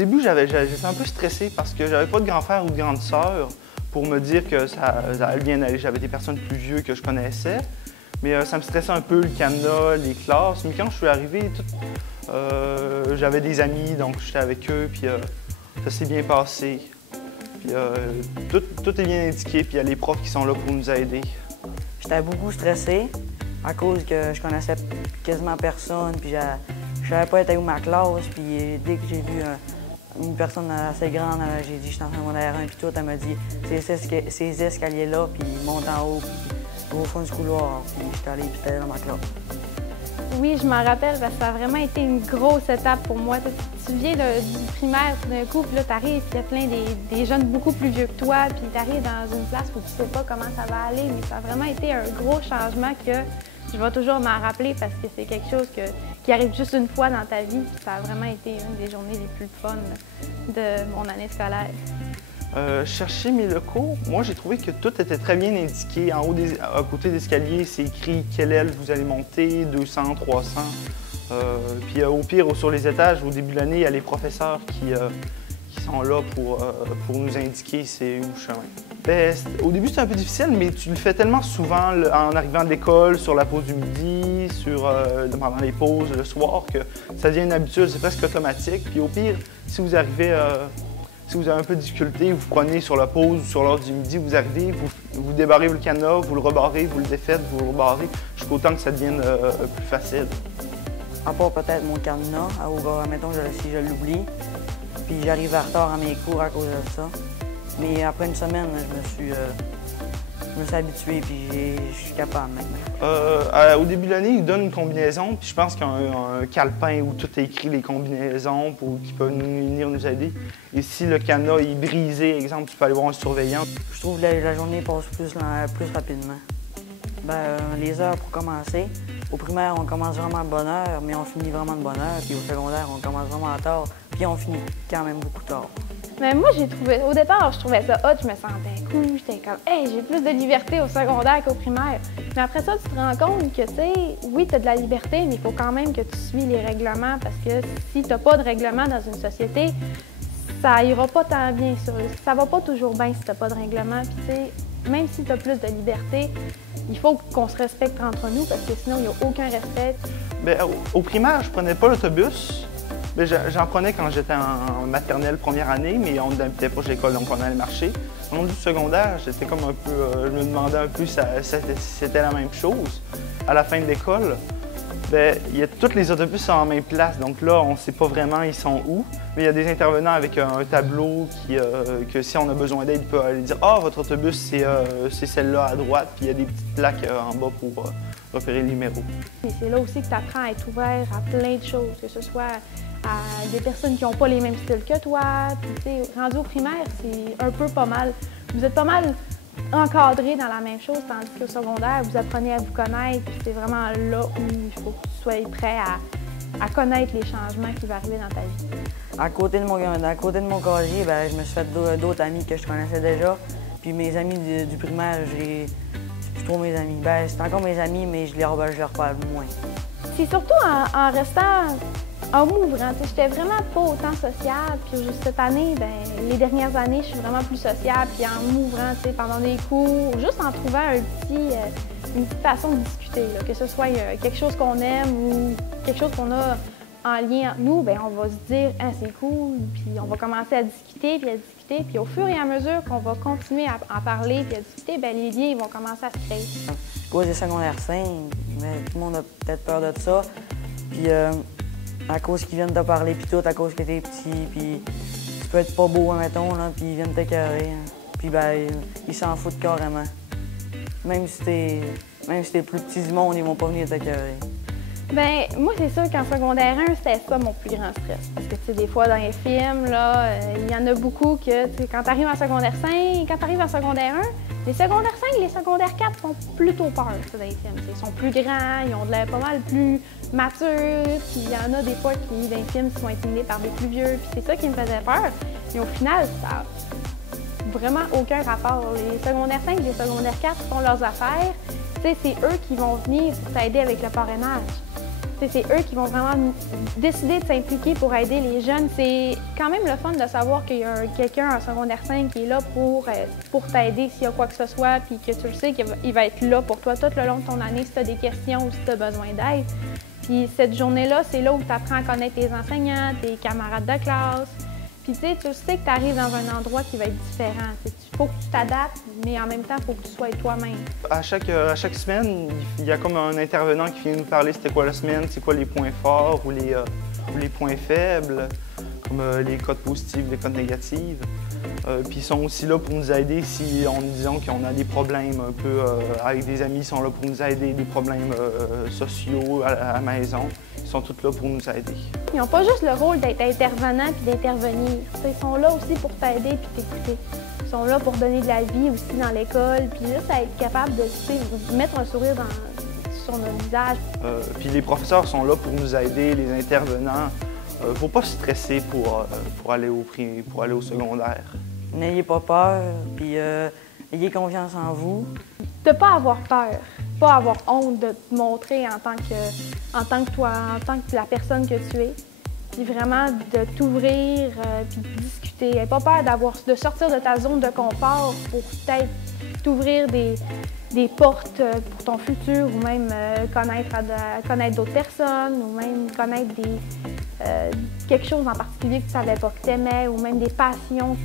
début, j'étais un peu stressé parce que j'avais pas de grand frère ou de grande sœur pour me dire que ça allait bien aller. J'avais des personnes plus vieux que je connaissais, mais ça me stressait un peu, le cadenas, les classes. Mais quand je suis arrivé, j'avais des amis, donc j'étais avec eux, puis ça s'est bien passé. Puis tout est bien indiqué, puis il y a les profs qui sont là pour nous aider. J'étais beaucoup stressé à cause que je connaissais quasiment personne, puis je savais pas être où ma classe, puis dès que j'ai vu une personne assez grande, j'ai dit je suis en secondaire 1, puis tout, elle m'a dit ces escaliers-là, puis monte en haut, puis au fond du couloir, puis j'étais allé, puis j'étais dans ma classe. Oui, je m'en rappelle parce que ça a vraiment été une grosse étape pour moi. Tu viens du primaire tout d'un coup, puis là, tu arrives, puis il y a plein des jeunes beaucoup plus vieux que toi, puis tu arrives dans une place où tu sais pas comment ça va aller, mais ça a vraiment été un gros changement que je vais toujours m'en rappeler parce que c'est quelque chose qui arrive juste une fois dans ta vie, puis ça a vraiment été une des journées les plus fun de mon année scolaire. Chercher mes locaux, moi j'ai trouvé que tout était très bien indiqué. En haut, à côté d'escalier, c'est écrit quelle aile vous allez monter, 200, 300. Puis au pire, sur les étages, au début de l'année, il y a les professeurs qui sont là pour nous indiquer c'est où le chemin. Ben, au début, c'est un peu difficile, mais tu le fais tellement souvent en arrivant de l'école, sur la pause du midi, pendant les pauses, le soir, que ça devient une habitude, c'est presque automatique. Puis au pire, si vous arrivez... Si vous avez un peu de difficulté, vous prenez sur la pause ou sur l'heure du midi, vous arrivez, vous débarrez le cadenas, vous le rebarrez, vous le défaites, vous le rebarrez, jusqu'au temps que ça devienne plus facile. À part peut-être mon cadenas, mettons si je l'oublie, puis j'arrive en retard à mes cours à cause de ça. Mais après une semaine, je me suis habitué, puis je suis capable maintenant. Au début de l'année, ils donnent une combinaison, puis je pense qu'il y a un calepin où tout est écrit, les combinaisons, qui peuvent venir nous aider. Et si le cadenas est brisé, exemple, tu peux aller voir un surveillant. Je trouve que la journée passe plus rapidement. Les heures pour commencer. Au primaire, on commence vraiment de bonne heure, mais on finit vraiment de bonne heure. Puis au secondaire, on commence vraiment tard, puis on finit quand même beaucoup tard. Mais moi, au départ, je trouvais ça hot, je me sentais cool, j'étais comme, hey, j'ai plus de liberté au secondaire qu'au primaire. Mais après ça, tu te rends compte que, tu sais, oui, tu as de la liberté, mais il faut quand même que tu suis les règlements parce que si tu n'as pas de règlement dans une société, ça ira pas tant bien. Ça va pas toujours bien si tu n'as pas de règlement. Puis, tu sais, même si tu as plus de liberté, il faut qu'on se respecte entre nous parce que sinon, il n'y a aucun respect. Bien, au primaire, je prenais pas l'autobus. J'en prenais quand j'étais en maternelle première année, mais on n'habitait pas chez l'école, donc on allait marcher. Au moment du secondaire, j'étais comme un peu, je me demandais un peu si c'était la même chose. À la fin de l'école, tous les autobus sont en même place, donc là, on ne sait pas vraiment ils sont où. Mais il y a des intervenants avec un tableau que si on a besoin d'aide, il peut aller dire « Ah, votre autobus, c'est celle-là à droite », puis il y a des petites plaques en bas pour repérer le numéro. C'est là aussi que tu apprends à être ouvert à plein de choses, que ce soit à des personnes qui n'ont pas les mêmes styles que toi. Puis, rendu au primaire, c'est un peu pas mal. Vous êtes pas mal encadré dans la même chose, tandis qu'au secondaire, vous apprenez à vous connaître. Puis c'est vraiment là où il faut que tu sois prêt à connaître les changements qui vont arriver dans ta vie. À côté de mon casier, je me suis fait d'autres amis que je connaissais déjà. Puis mes amis du primaire, c'est trop mes amis. C'est encore mes amis, mais je les reparle moins. C'est surtout en restant en m'ouvrant. J'étais vraiment pas autant sociable. Puis juste cette année, les dernières années, je suis vraiment plus sociable. Puis en m'ouvrant pendant des cours, juste en trouvant une petite façon de discuter. Là, que ce soit quelque chose qu'on aime ou quelque chose qu'on a en lien entre nous, on va se dire ah, c'est cool, puis on va commencer à discuter, puis au fur et à mesure qu'on va continuer à en parler puis à discuter, les liens vont commencer à se créer. À cause des secondaires 5, tout le monde a peut-être peur de ça. Puis à cause qu'ils viennent te parler, puis tout, à cause que t'es petit, puis tu peux être pas beau, mettons, là, puis ils viennent t'écœurer. Puis ils s'en foutent carrément. Même si t'es plus petit du monde, ils vont pas venir t'écœurer. Moi, c'est sûr qu'en secondaire 1, c'était ça mon plus grand stress. Parce que, tu sais, des fois, dans les films, là, il y en a beaucoup que, quand tu arrives en secondaire 5, quand tu arrives en secondaire 1, les secondaires 5 et les secondaires 4 font plutôt peur, ça, dans les films. Ils sont plus grands, ils ont de l'air pas mal plus matures, puis il y en a des fois qui, dans les films, sont intimidés par des plus vieux, puis c'est ça qui me faisait peur. Et au final, ça n'a vraiment aucun rapport. Les secondaires 5 et les secondaires 4 font leurs affaires. Tu sais, c'est eux qui vont venir t'aider avec le parrainage. C'est eux qui vont vraiment décider de s'impliquer pour aider les jeunes. C'est quand même le fun de savoir qu'il y a quelqu'un en secondaire 5 qui est là pour t'aider s'il y a quoi que ce soit, puis que tu le sais qu'il va être là pour toi tout le long de ton année si tu as des questions ou si tu as besoin d'aide. Puis cette journée-là, c'est là où tu apprends à connaître tes enseignants, tes camarades de classe. Puis tu sais que tu arrives dans un endroit qui va être différent. Il faut que tu t'adaptes, mais en même temps, il faut que tu sois toi-même. À chaque semaine, il y a comme un intervenant qui vient nous parler c'était quoi la semaine, c'est quoi les points forts ou les points faibles, comme les codes positifs, les codes négatifs. Puis ils sont aussi là pour nous aider si, en nous disant qu'on a des problèmes un peu avec des amis, ils sont là pour nous aider, des problèmes sociaux à la maison. Ils sont tous là pour nous aider. Ils n'ont pas juste le rôle d'être intervenant puis d'intervenir. Ils sont là aussi pour t'aider puis t'écouter. Ils sont là pour donner de la vie aussi dans l'école, puis juste être capable de mettre un sourire sur notre visage. Puis les professeurs sont là pour nous aider, les intervenants. Faut pas se stresser pour aller au secondaire. N'ayez pas peur, puis ayez confiance en vous. De ne pas avoir peur, pas avoir honte de te montrer en tant que toi, en tant que la personne que tu es. Puis vraiment de t'ouvrir, puis de discuter. N'aie pas peur de sortir de ta zone de confort pour peut-être t'ouvrir des portes pour ton futur ou même connaître d'autres personnes ou même connaître quelque chose en particulier que tu ne savais pas que tu aimais ou même des passions.